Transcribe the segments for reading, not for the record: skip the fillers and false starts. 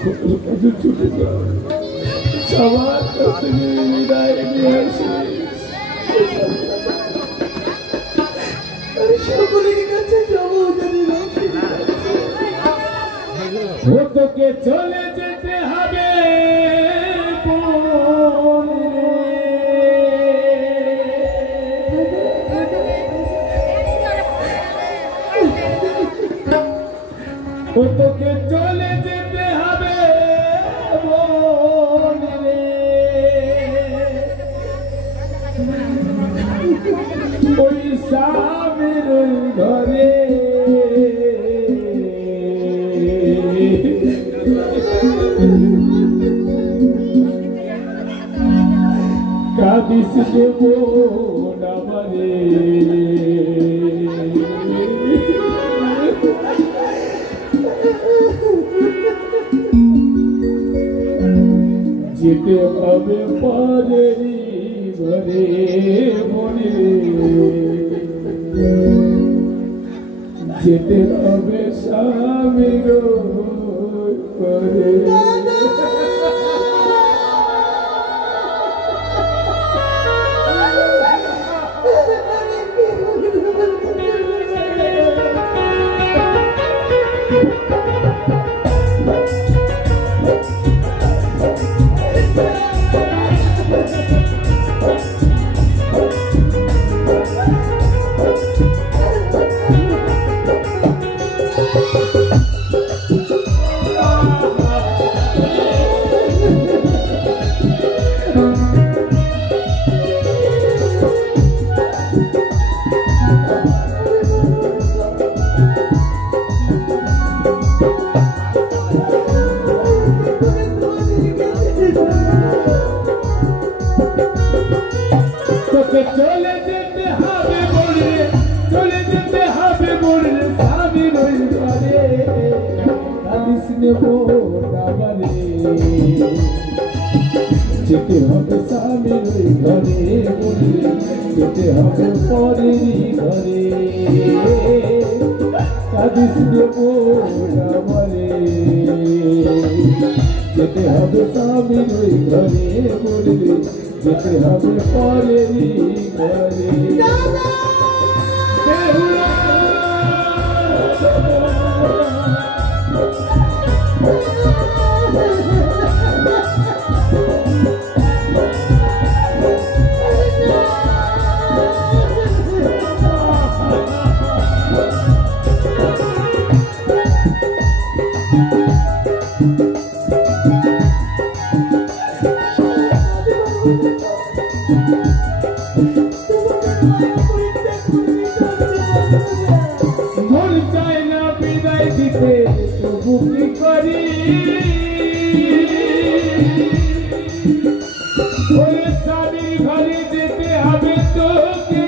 ছুটে যাও, সবার কাছ থেকে বিদায় নিয়ে আসিস। সকলের কাছে যাবো, তোকে চলে যেতে হবে তোকে চলে যেতে হবে ওই স্বামীর ঘরে কাঁদিস দেব নামারে যেতে হবে পরেরই ঘরে মনে যেতে হবে স্বামীর ঘরে। তোকে চলে যেতে হবে বলে, চলে যেতে হবে বলে স্বামীর ওই ঘরে কাঁদিস নেব নামারে যেতে হবে স্বামীর ওই ঘরে বলে যেতে হবে পরেরই ঘরে কাঁদিস নেব নামারে যেতে হবে স্বামীর ওই ঘরে বলে যেতে হবে পরেরই ঘরে। মন চায় না বিদায় দিতে তবু কি করি ওরে স্বামীর ঘরে যেতে হবে তোকে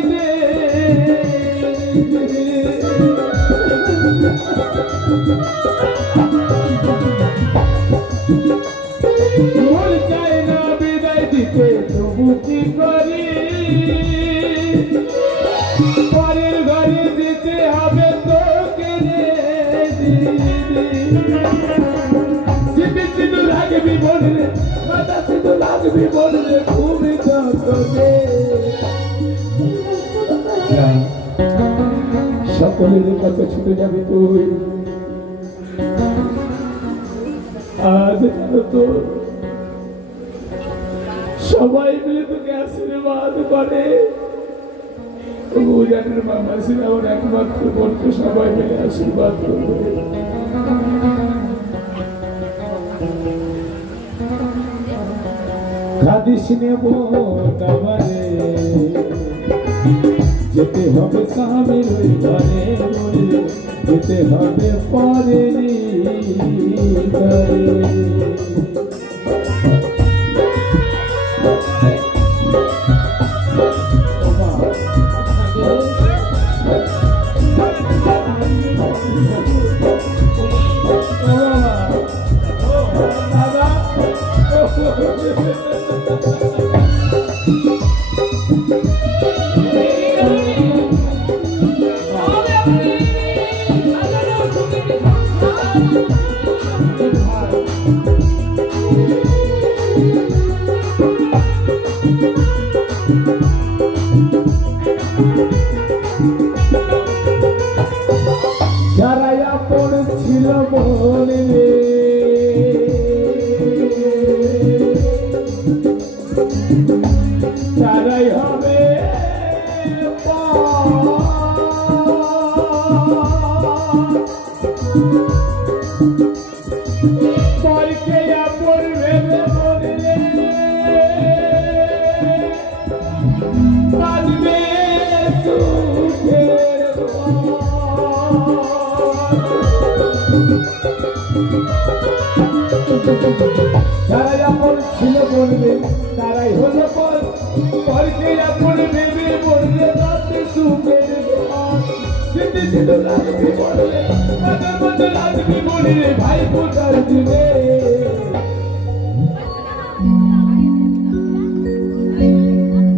মন চায় না বিদায় দিতে তবু কি করি পরের ঘরে যেতে হবে তোকে সিঁদুর সিঁদুর লাগবি বললে মাথা সিঁদুর লাগবি বললে খুবই তোকে সকলের কাছে ছুটে যাবি তুই আজ তো সবাই মিলে তোকে আশীর্বাদ করে গুজরাটের মামা ছিল আমার একমাত্র বোনকে সবাই মিলে আশীর্বাদ করবে কাঁদিস নেব নামারে যেতে হবে স্বামীর ওই ঘরে যেতে হবে পরেরই ঘরে মনে রে তারাই হবে পরকে আপন ভেবে মনে রে বাজবে সুখের তারাই আপন ছিল বলবে তারাই হলো পর পরকে আপন ভেবে বললে রাতে সুখের সিদ্ধি সিদ্ধ লাগবে বললে মজা মজা লাগবে বললে ভাই কোথার দিবে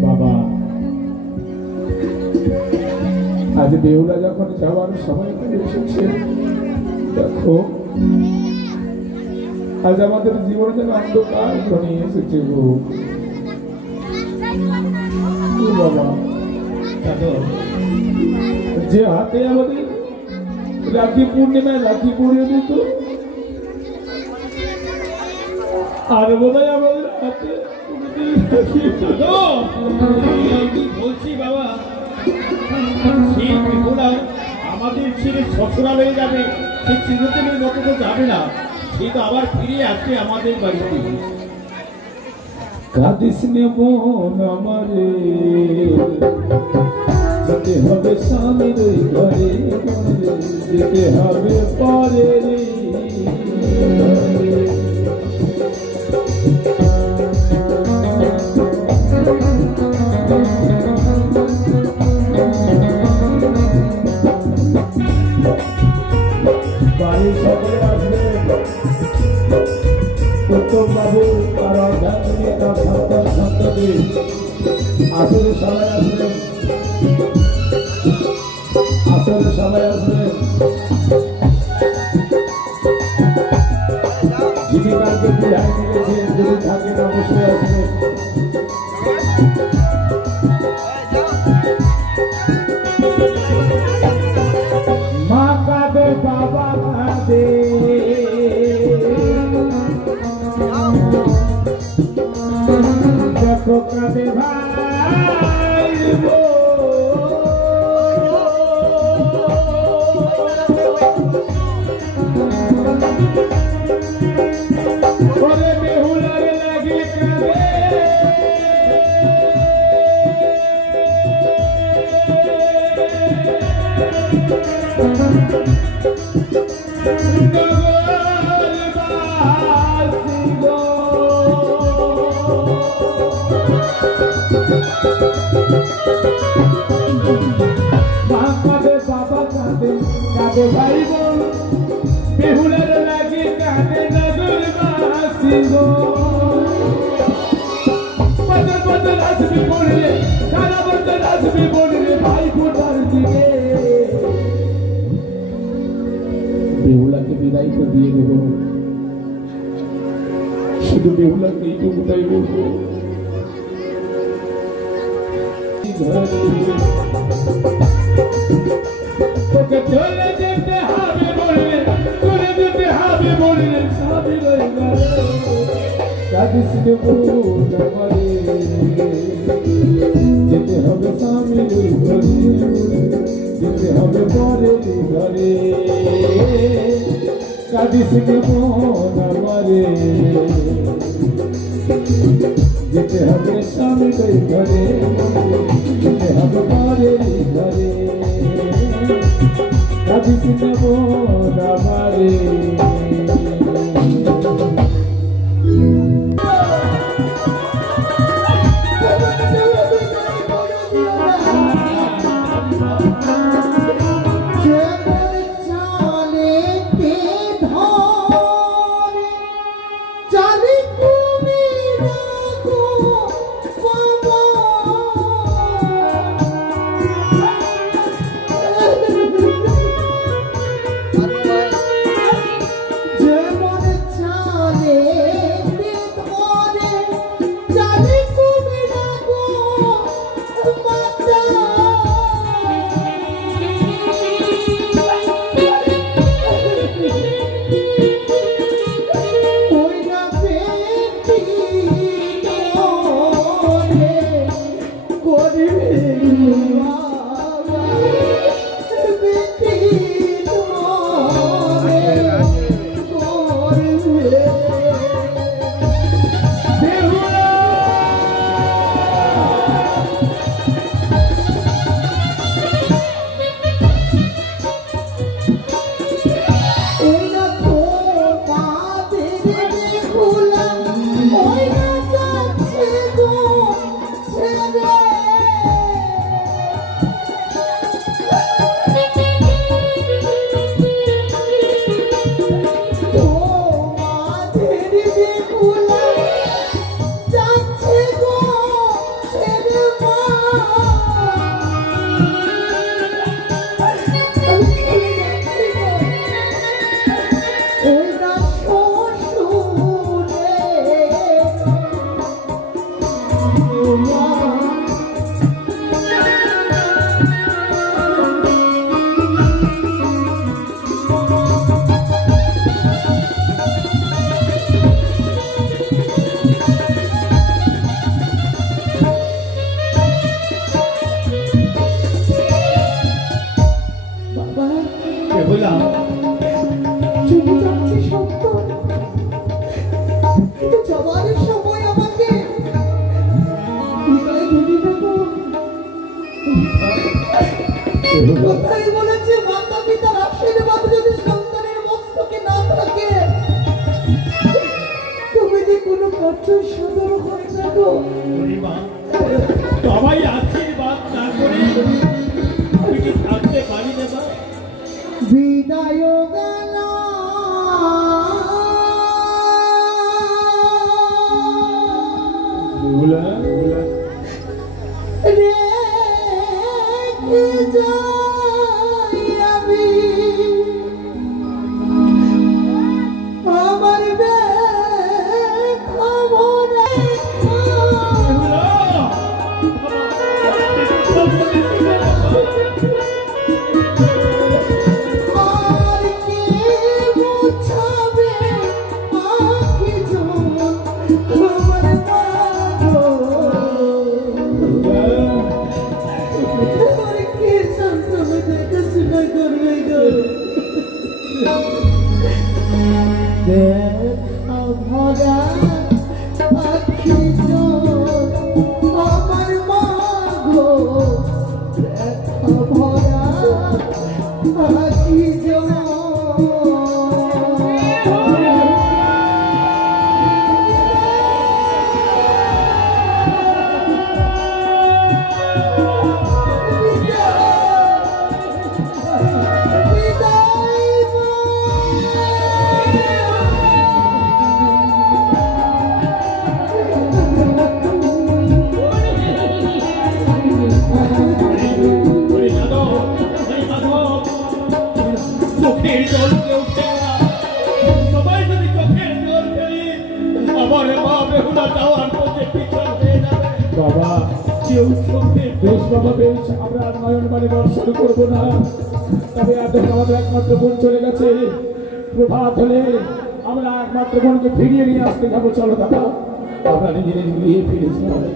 বাবা আজ বেহুলা যখন যাওয়ার সময় করে এসেছে দেখো আজ আমাদের জীবনে যেন অন্ধকার ঘনিয়ে এসেছে গো বাবা যে হাতে আমাদের রাখি পূর্ণিমায় রাখি পরিয়ে দিত আর বোধহয় আমাদের হাতে বলছি বাবা সেই বেহুলা আমাদের ছেড়ে শ্বশুরালয়ে যাবে সেই চিরদিনের মতো তো যাবে না সে তো আবার ফিরে আসবে আমাদের বাড়িতে কাঁদিস নে মন আমারে যেতে হবে স্বামীর ঘরে যেতে হবে পরে বাড়ি সকলে আসবে উত্তম বাবু আর অধ্যাত্মিক তার সন্তান সন্ততি আসলে সবাই আসবেন আসলে সবাই আসবেন জীবিকাকে বিদায় নিয়েছেন যদি থাকেন অবশ্যই আসবেন মা কাঁদে বাবা কাঁদে দেখো কাঁদে ভাই বলে বেহুলারে লাগে কাঁদে কাঁদে ভাই বোন বেহুলার লাগে কাঁদে নগরবাসী গো বছর বছর আসবি বললে সারা বছর আসবি বললে ভাই ফোটার দিকে বেহুলাকে বিদায় তো দিয়ে দেব শুধু বেহুলাকে এইটুকুটাই বলবো তোকে চলে যেতে হবে বললে চলে যেতে হবে বললে স্বামী রয়ে গেল কাঁদিস আমারে যেতে হবে স্বামীর ঘরে যেতে হবে পরের ঘরে কাঁদিস মন আমারে যেতে হবে স্বামীর ঘরে যেতে হবে পরের ঘরে কাঁদিস মন আমারে কোথায় বলেছে মাতা পিতার আশীর্বাদ যদি সন্তানের মস্তকে না থাকে তুমি যে কোনো কষ্ট সাধন করে থাকো সবাই আশীর্বাদ না করে আমি কি থাকতে পারি না? বিদায় গেল আমরা নয়ন মানে বর্ষণ করবো না, তবে এত আমাদের একমাত্র বোন চলে গেছে। প্রভাত হলে আমরা একমাত্র বোনকে ফিরিয়ে নিয়ে আসতে যাবো। চলো দাদা, আমরা নিজে নিজে ফিরে যাবো।